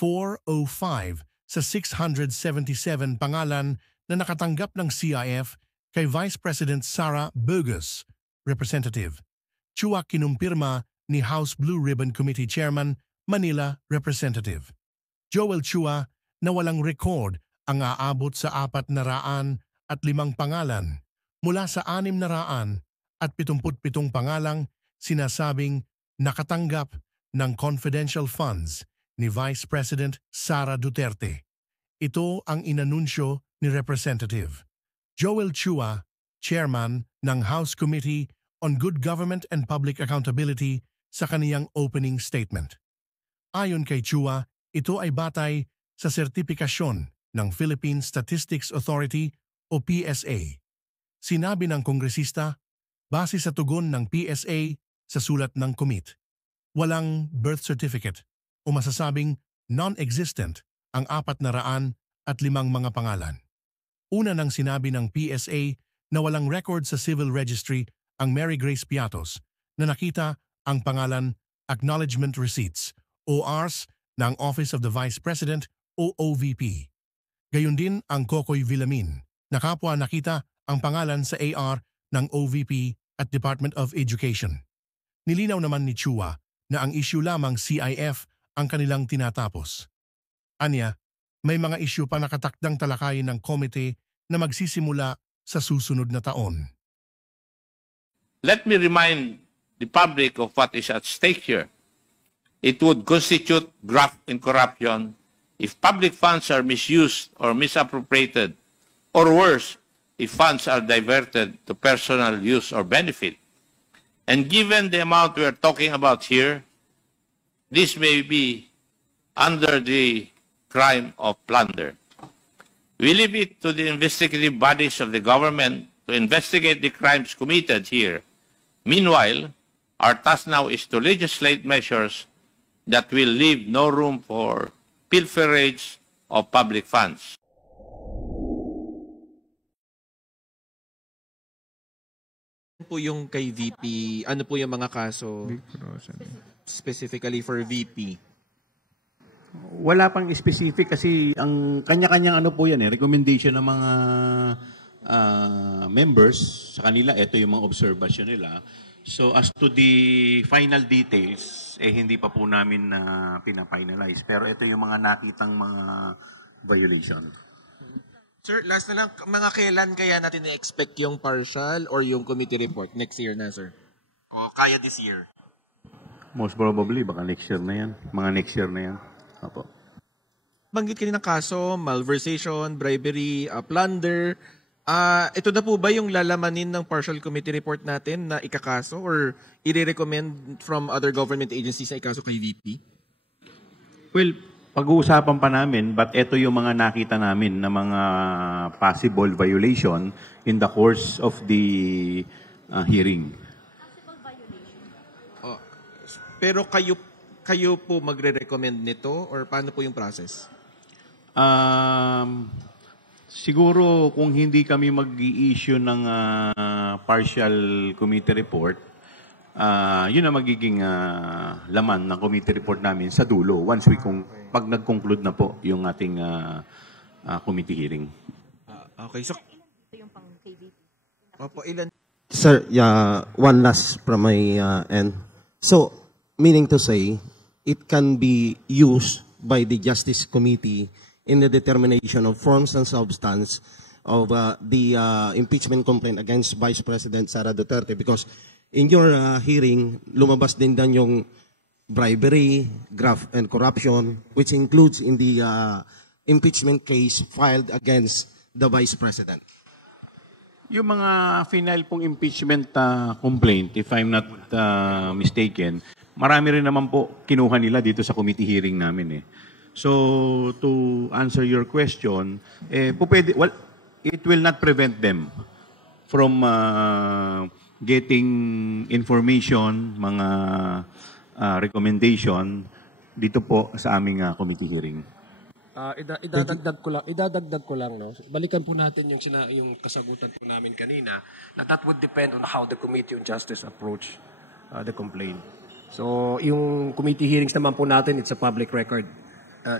405 sa 677 pangalan na nakatanggap ng CIF kay Vice President Sara Burgos, Representative. Chua kinumpirma ni House Blue Ribbon Committee Chairman, Manila Representative Joel Chua na walang record ang aabot sa 405 pangalan mula sa 677 pangalang sinasabing nakatanggap ng confidential funds ni Vice President Sara Duterte. Ito ang inanunsyo ni Representative Joel Chua, Chairman ng House Committee on Good Government and Public Accountability sa kaniyang opening statement. Ayon kay Chua, ito ay batay sa sertipikasyon ng Philippine Statistics Authority o PSA. Sinabi ng kongresista, base sa tugon ng PSA sa sulat ng COMIT, walang birth certificate o masasabing non-existent ang 405 mga pangalan. Una nang sinabi ng PSA na walang record sa civil registry ang Mary Grace Piatos na nakita ang pangalan Acknowledgement Receipts ORs ng Office of the Vice President o OVP. Gayon din ang Kokoy Villamin na kapwa nakita ang pangalan sa AR ng OVP at Department of Education. Nilinaw naman ni Chua na ang issue lamang CIF ang kanilang tinatapos. Anya, may mga issue pa nakatakdang talakayin ng komite na magsisimula sa susunod na taon. Let me remind the public of what is at stake here. It would constitute graft and corruption if public funds are misused or misappropriated, or worse, if funds are diverted to personal use or benefit. And given the amount we are talking about here, this may be under the crime of plunder. We leave it to the investigative bodies of the government to investigate the crimes committed here. Meanwhile, our task now is to legislate measures that will leave no room for pilferage of public funds. Ano po yung kay VP? Ano po yung mga kaso specifically for VP? Wala pang specific kasi ang kanya-kanyang ano po yan recommendation ng mga members sa kanila, ito yung mga observation nila. So as to the final details, hindi pa po namin na pina-finalize. Pero ito yung mga nakitang mga violation. Sir, last na lang, mga kailan kaya natin i-expect yung partial or yung committee report? Next year na, sir? O kaya this year? Most probably, baka next year na yan. Mga next year na yan. Apo. Banggit kanina kaso, malversation, bribery, plunder. Ito na po ba yung lalamanin ng partial committee report natin na ikakaso or i-recommend from other government agencies na ikaso kay VP? Well, pag-uusapan pa namin, but ito yung mga nakita namin na mga possible violation in the course of the hearing. Possible violation? Pero kayo po magre-recommend nito or paano po yung process? Siguro kung hindi kami mag-i-issue ng partial committee report, yun ang magiging laman ng committee report namin sa dulo once pag nag-conclude na po yung ating committee hearing. Okay, so Opo, ilan? Sir, one last from my end. So, meaning to say, it can be used by the Justice Committee in the determination of forms and substance of the impeachment complaint against Vice President Sara Duterte, because in your hearing, lumabas din yung bribery, graft, and corruption, which includes in the impeachment case filed against the Vice President. Yung mga final pong impeachment complaint, if I'm not mistaken, marami rin naman po kinuha nila dito sa committee hearing namin. So, to answer your question, it will not prevent them from getting information, mga recommendation dito po sa aming committee hearing. Idadagdag ko lang, no. Balikan po natin yung kasagutan po namin kanina na that would depend on how the Committee on Justice approach the complaint. So, yung committee hearings naman po natin, it's a public record.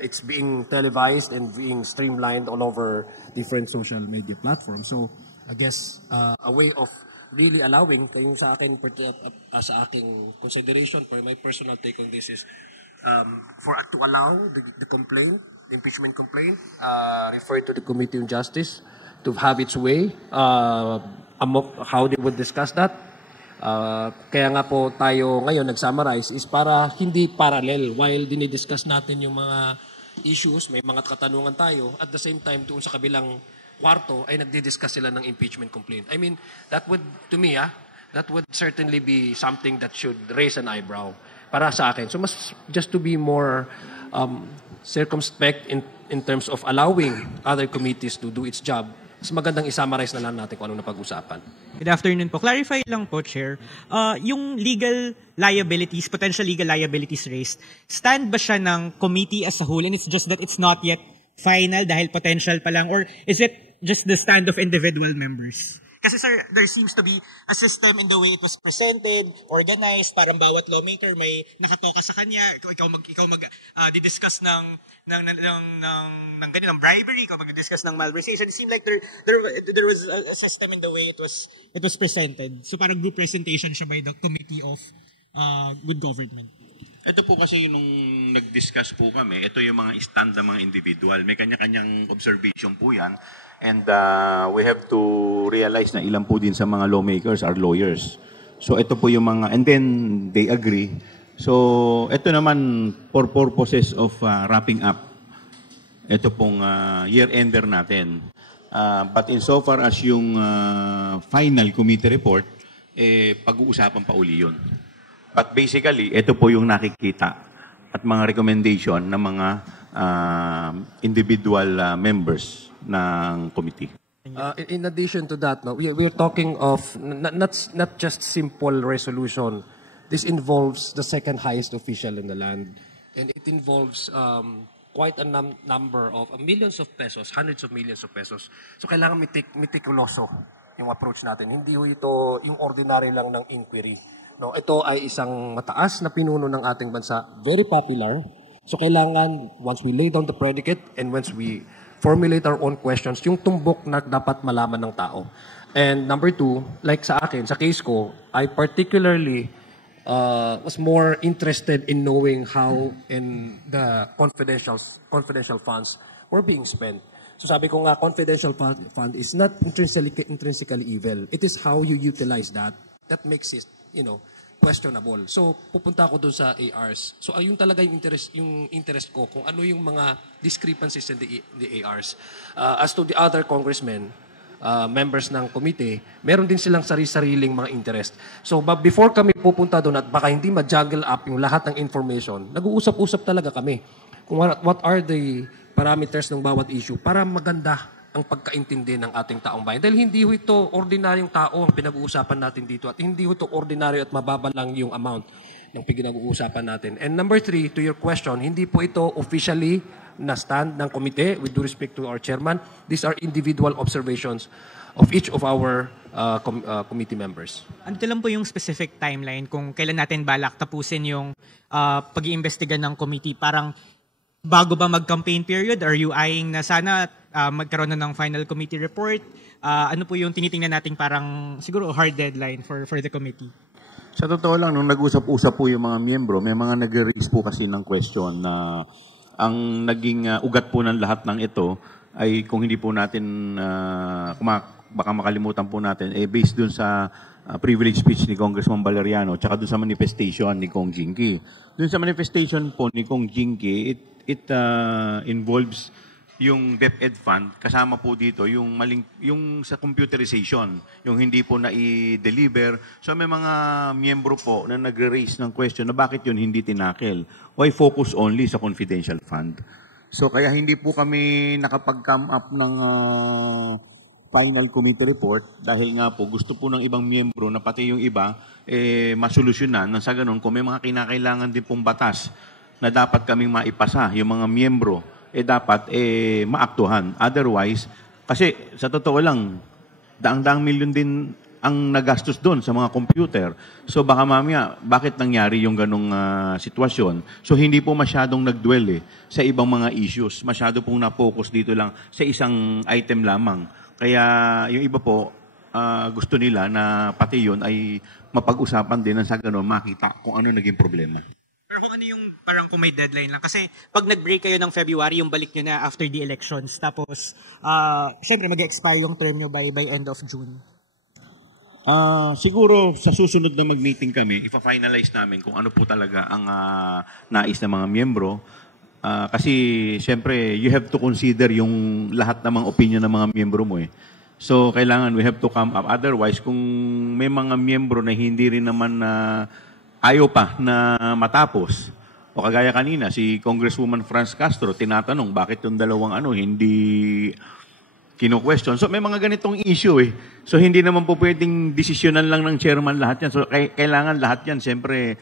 it's being televised and being streamlined all over different social media platforms. So I guess a way of really allowing kayo sa akin sa aking consideration for my personal take on this is to allow the complaint, the impeachment complaint, refer to the Committee on Justice to have its way, how they would discuss that. Kaya nga po tayo ngayon nag-summarize is para hindi parallel while dinidiscuss natin yung mga issues, may mga katanungan tayo, at the same time doon sa kabilang kwarto ay nagdi-discuss sila ng impeachment complaint. I mean, that would, to me, that would certainly be something that should raise an eyebrow para sa akin. So mas just to be more circumspect in terms of allowing other committees to do its job, mas magandang i-summarize na lang natin kung ano na pag-usapan. Good afternoon po. Clarify lang po, Chair. Yung legal liabilities, potential legal liabilities raised, stand ba siya ng committee as a whole and it's just that it's not yet final dahil potential pa lang, or is it just the stand of individual members? Kasi sir, there seems to be a system in the way it was presented, organized, parang bawat lawmaker may nakatoka sa kanya, ikaw di-discuss ng bribery, ikaw mag-discuss ng malversation. It seemed like there was a system in the way it was presented. So parang group presentation siya by the Committee of Good Government. Ito po kasi nung nag-discuss po kami, ito yung mga stand ng mga individual. May kanya-kanyang observation po yan. And we have to realize na ilan po din sa mga lawmakers are lawyers. So ito po yung mga, and then they agree. So ito naman for purposes of wrapping up, ito pong year-ender natin. But insofar as yung final committee report, pag-uusapan pa uli yun. But basically, ito po yung nakikita at mga recommendation ng mga individual members ng committee. In addition to that, no, we're talking of not just simple resolution. This involves the second highest official in the land, and it involves quite a number of millions of pesos, hundreds of millions of pesos. So kailangan meticuloso yung approach natin. Hindi ito yung ordinary lang ng inquiry. No, ito ay isang mataas na pinuno ng ating bansa, very popular. So kailangan, once we lay down the predicate and once we formulate our own questions, yung tumbok na dapat malaman ng tao. And number two, like sa akin, sa case ko, I particularly was more interested in knowing how in the confidential funds were being spent. So sabi ko nga, confidential fund is not intrinsically evil. It is how you utilize that makes it, questionable. So, pupunta ako doon sa ARs. So, ayun talaga yung interest ko kung ano yung mga discrepancies in the ARs. As to the other congressmen, members ng committee, meron din silang sariling mga interest. So, but before kami pupunta doon at baka hindi ma-juggle up yung lahat ng information, nag-uusap-usap talaga kami kung what are the parameters ng bawat issue para maganda ang pagkaintindi ng ating taong bayan. Dahil hindi ito ordinaryong tao ang pinag-uusapan natin dito at hindi ito ordinaryo at mababa lang yung amount ng pinag-uusapan natin. And number three, to your question, hindi po ito officially na stand ng komite with due respect to our chairman. These are individual observations of each of our committee members. Ano lang po yung specific timeline kung kailan natin balak tapusin yung pag-iimbestiga ng committee? Parang bago ba mag-campaign period? Are you eyeing na sana magkaroon na ng final committee report? Ano po yung tinitingnan nating parang siguro hard deadline for the committee? Sa totoo lang, nung nag-usap-usap po yung mga miyembro, may mga nag-raise po kasi ng question na ang naging ugat po ng lahat ng ito ay kung hindi po natin, baka makalimutan po natin, based dun sa privilege speech ni Congressman Valeriano tsaka dun sa manifestation ni Kong Jinky. Dun sa manifestation po ni Kong Jinky, it involves yung DepEd Fund, kasama po dito yung sa computerization, yung hindi po na-i-deliver. So may mga miyembro po na nagre-raise ng question na bakit yun hindi tinakil? Why focus only sa confidential fund? So kaya hindi po kami nakapag-come up ng final committee report dahil nga po gusto po ng ibang miyembro na pati yung iba masolusyonan nang sa ganun kung may mga kinakailangan din pong batas na dapat kaming maipasa yung mga miyembro dapat maaktuhan. Otherwise, kasi sa totoo lang, daang-daang milyon din ang nagastos doon sa mga computer. So baka mamaya, bakit nangyari yung ganong sitwasyon? So hindi po masyadong nagdwell sa ibang mga issues. Masyado pong na-focus dito lang sa isang item lamang. Kaya yung iba po, gusto nila na pati yun ay mapag-usapan din sa ganon, makita kung ano naging problema. Pero kung ano yung parang kung may deadline lang. Kasi pag nag-break kayo ng February, yung balik nyo na after the elections. Tapos, syempre mag-expire yung term nyo by end of June. Siguro sa susunod na mag-meeting kami, ipa-finalize namin kung ano po talaga ang nais ng mga miyembro. Kasi siyempre, you have to consider yung lahat ng mga opinion ng mga miyembro mo So, kailangan we have to come up. Otherwise, kung may mga miyembro na hindi rin naman ayaw pa na matapos, o kagaya kanina, si Congresswoman Franz Castro, tinatanong bakit yung dalawang hindi kino-question. So may mga ganitong issue So hindi naman po pwedeng desisyonan lang ng chairman lahat yan. So kailangan lahat yan siyempre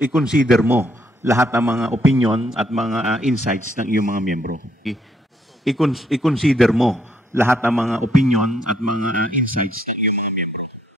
i-consider mo lahat ng mga opinion at mga insights ng iyong mga miyembro. I-consider mo lahat ng mga opinion at mga insights ng iyong mga miyembro.